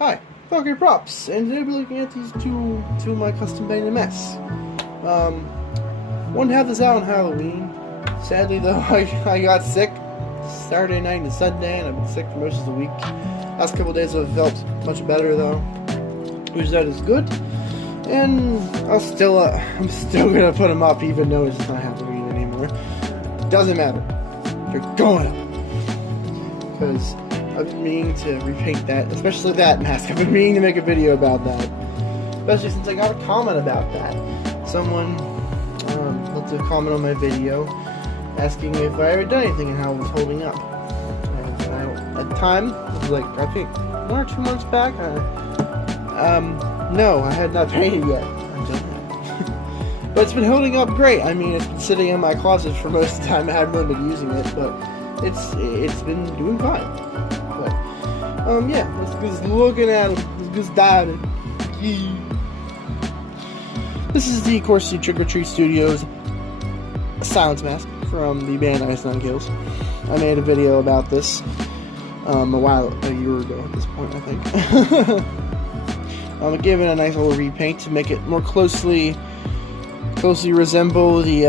Hi, Valkyrie Props, and today we're looking at these two of my custom painted mess. Wanted to have this out on Halloween. Sadly though, I got sick Saturday night and Sunday, and I've been sick for most of the week. Last couple of days I've felt much better though, which that is good. And I'm still gonna put them up even though it's not Halloween anymore. Doesn't matter. They're going up because I've been meaning to repaint that, especially that mask. I've been meaning to make a video about that, especially since I got a comment about that. Someone left a comment on my video asking if I ever done anything and how it was holding up. And at the time, it was like, I think 1 or 2 months back, no, I had not painted yet until now. But it's been holding up great. I mean, it's been sitting in my closet for most of the time. I haven't really been using it, but it's been doing fine. Yeah, let's just looking at him. Let's just dive in. This is the, of course, the Trick or Treat Studios Silence Mask from the band Ice Nine Kills. I made a video about this a year ago at this point, I think. I gave it a nice little repaint to make it more closely resemble the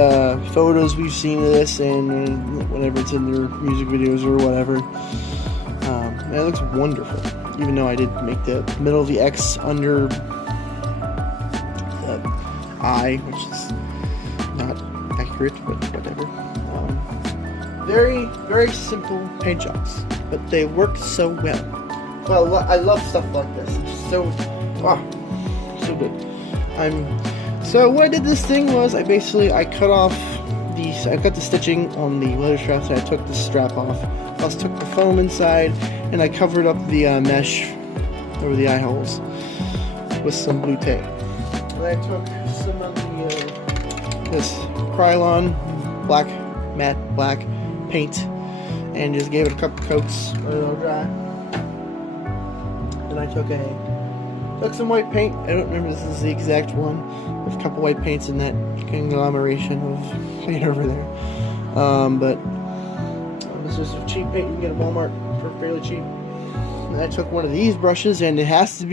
photos we've seen of this and whenever it's in their music videos or whatever. And it looks wonderful, even though I did make the middle of the X under the I, which is not accurate, but whatever. Very, very simple paint jobs, but they work so well. So I love stuff like this. It's just so good. So what I did this thing was I cut the stitching on the leather straps and I took the strap off. I also took the foam inside and I covered up the mesh over the eye holes with some blue tape. And I took some of this Krylon matte black paint and just gave it a couple coats, let it all dry. Then I took some white paint. I don't remember if this is the exact one. There's a couple white paints in that conglomeration of paint over there. But this is a cheap paint you can get at Walmart for fairly cheap. And I took one of these brushes, and it's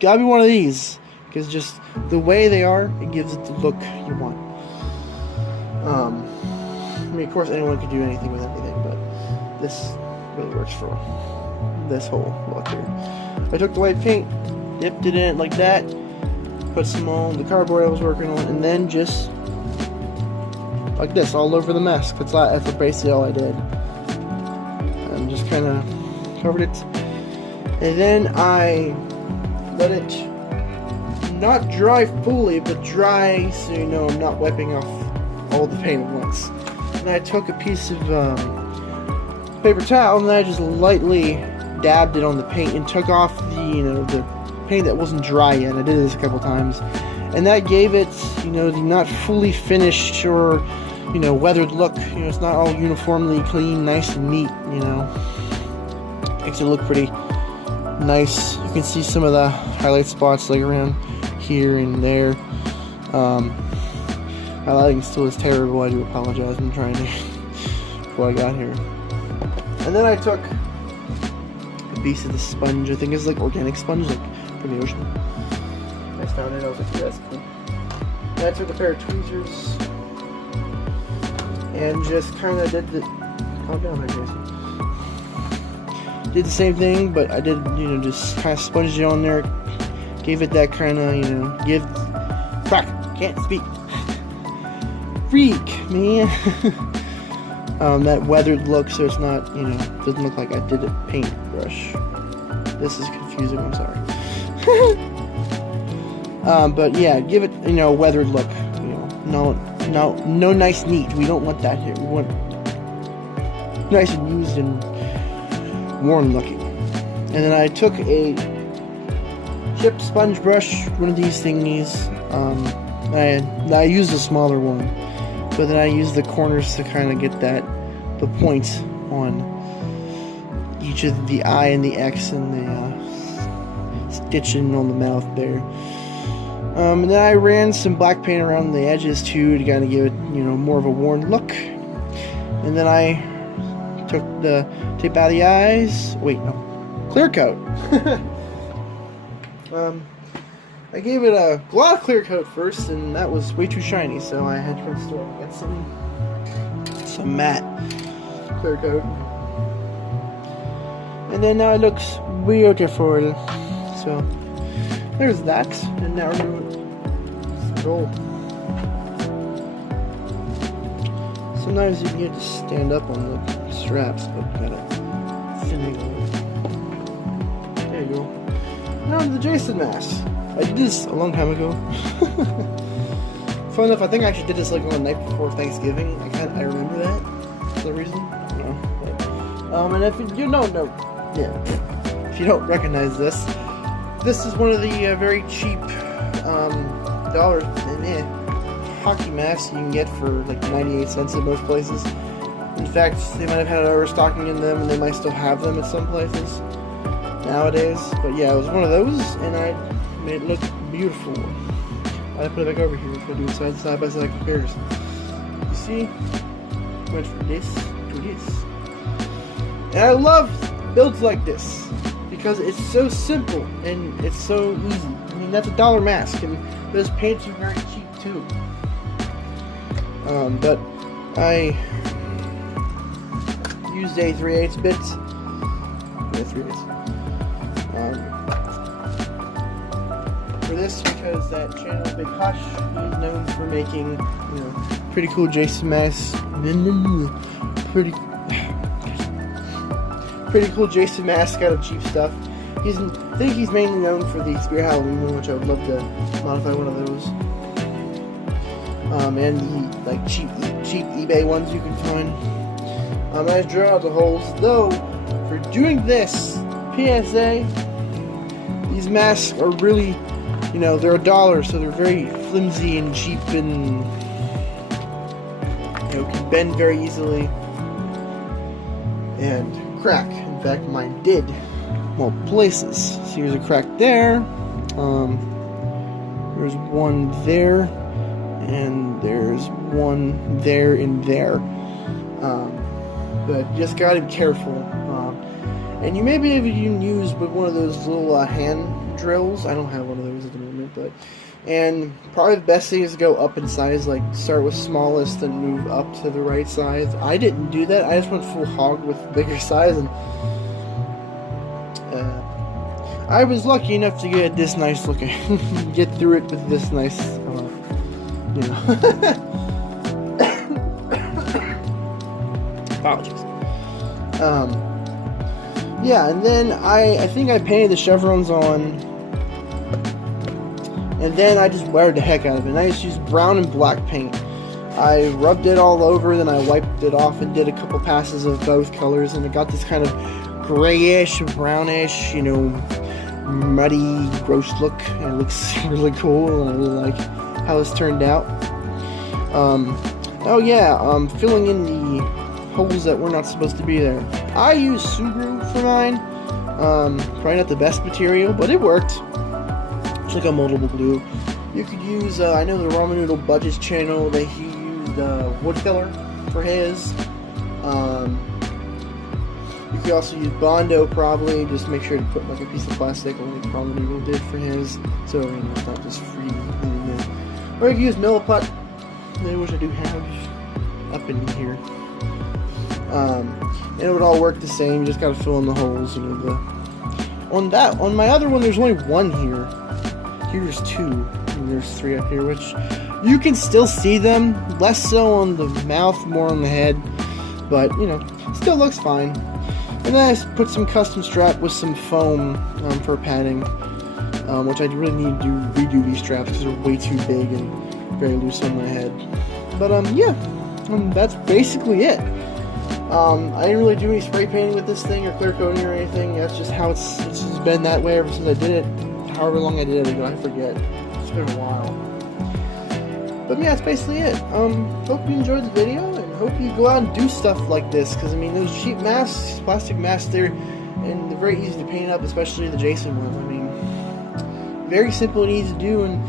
gotta be one of these, because just the way they are, it gives it the look you want. I mean, of course, anyone could do anything with everything, but this really works for this whole look here. I took the white paint, dipped it in it like that, put some on the cardboard I was working on, and then just like this all over the mask. That's basically all I did. And just kind of covered it, and then I let it not dry fully, but dry so you know I'm not wiping off all the paint at once. And I took a piece of paper towel and I just lightly dabbed it on the paint and took off the paint that wasn't dry yet. I did this a couple times, and that gave it the not fully finished or weathered look. It's not all uniformly clean, nice and neat. Makes it look pretty nice. You can see some of the highlight spots like around here and there. My lighting still is terrible. I do apologize. I'm trying to what I got here. And then I took a piece of the sponge. I think it's like organic sponge, like from the ocean. I just found it. I was like, yeah, that's cool. And I took a pair of tweezers and just kind of did the. Calm down, there, Jason. Did the same thing, but I did, just kind of sponged it on there. Gave it that kind of, can't speak. Freak, man. That weathered look, so it's not, doesn't look like I did a paintbrush. This is confusing, I'm sorry. But yeah, give it, a weathered look. No nice neat. We don't want that here. We want nice and used and worn looking. And then I took a chipped sponge brush, one of these thingies. I used a smaller one, but then I used the corners to kind of get the points on each of the eye and the X and the stitching on the mouth there. And then I ran some black paint around the edges too to kind of give it, more of a worn look. And then I took the tape out of the eyes. Wait, no, clear coat. I gave it a gloss clear coat first, and that was way too shiny, so I had to install get some matte clear coat. And then now it looks beautiful. So there's that, and now we're going to roll. Sometimes you can get to stand up on the straps, but you gotta thinning on it. There you go. Now the Jason mask. I did this a long time ago. Fun enough, I think I actually did this like on the night before Thanksgiving. I remember that for some reason. And if you don't know, if you don't recognize this is one of the very cheap dollar hockey masks you can get for like 98 cents at most places. In fact, they might have had overstocking in them, and they might still have them at some places nowadays. But yeah, it was one of those, and I made it look beautiful. I put it back over here so I do a side by side comparison. You see, went from this to this, and I love builds like this because it's so simple and it's so easy. I mean, that's a $1 mask, and those paints are very cheap too. But I used a 3/8 bit. Yeah, 3/8. For this, because that channel, Big Hush, is known for making, pretty cool Jason masks. Pretty cool Jason mask out of cheap stuff. I think he's mainly known for the Spear Halloween one, which I would love to modify one of those. And the like cheap eBay ones you can find. I drew out the holes. Though for doing this, PSA, these masks are really, they're $1, so they're very flimsy and cheap, and can bend very easily and crack. In fact, mine did more places. So here's a crack there. There's one there, and there's one there and there. But you just gotta be careful. And you may be able to use with one of those little hand drills. I don't have one of those at the moment, and probably the best thing is to go up in size, like start with smallest and move up to the right size. I didn't do that. I just went full hog with bigger size, and I was lucky enough to get this nice looking, get through it with this nice, apologies. Yeah, and then I think I painted the chevrons on, and then I just wired the heck out of it. And I just used brown and black paint. I rubbed it all over, then I wiped it off and did a couple passes of both colors, and it got this kind of grayish, brownish, muddy, gross look, and it looks really cool, and I really like how this turned out. Filling in the holes that were not supposed to be there. I used Subaru for mine. Probably not the best material, but it worked. It's like a moldable glue. You could use, I know the Ramen Noodle Budget's channel, he used wood filler for his. You could also use Bondo, probably. Just make sure to put like a piece of plastic like Ramen Noodle did for his, so it's not just free. Or you can use Milliput, which I do have up in here. And it would all work the same. You just gotta fill in the holes. On my other one, there's only one here. Here's two, and there's three up here, which you can still see them. Less so on the mouth, more on the head, but still looks fine. And then I put some custom strap with some foam for padding, which I really need to redo these straps because they're way too big and very loose on my head. But that's basically it. I didn't really do any spray painting with this thing or clear coating or anything. That's just how it's just been that way ever since I did it. However long I did it ago, I forget. It's been a while. But yeah, that's basically it. Hope you enjoyed the video, and hope you go out and do stuff like this, because those cheap masks, plastic masks, they're very easy to paint up, especially the Jason ones. Very simple and easy to do, and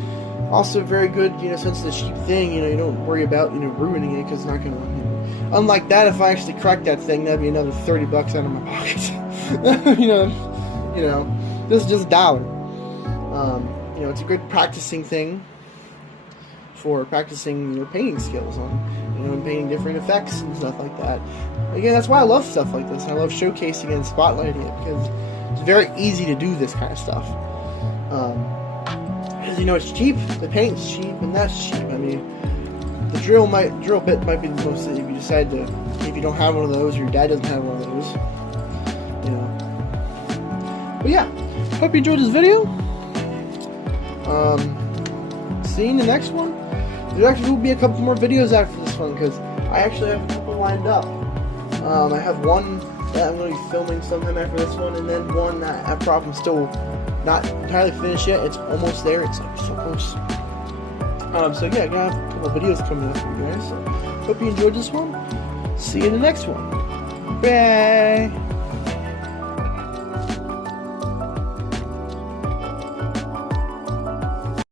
also very good, since it's a cheap thing, you don't worry about, ruining it, because it's not gonna, unlike that, if I actually cracked that thing, that'd be another $30 out of my pocket. This is just $1. You know, it's a good practicing thing for practicing your painting skills on, you know, and painting different effects and stuff like that. Again, that's why I love stuff like this. I love showcasing and spotlighting it, because it's very easy to do this kind of stuff. Because, you know, it's cheap, the paint's cheap, and that's cheap. I mean, the drill bit might be the most, if you decide to, if you don't have one of those, or your dad doesn't have one of those, you know. But yeah, hope you enjoyed this video. See you in the next one. There actually will be a couple more videos after this one, because I actually have a couple lined up. I have one that I'm going to be filming sometime after this one, and then one that I probably still not entirely finished yet. It's almost there. It's like so close. So yeah, I got a couple of videos coming up for you guys. So hope you enjoyed this one. See you in the next one. Bye.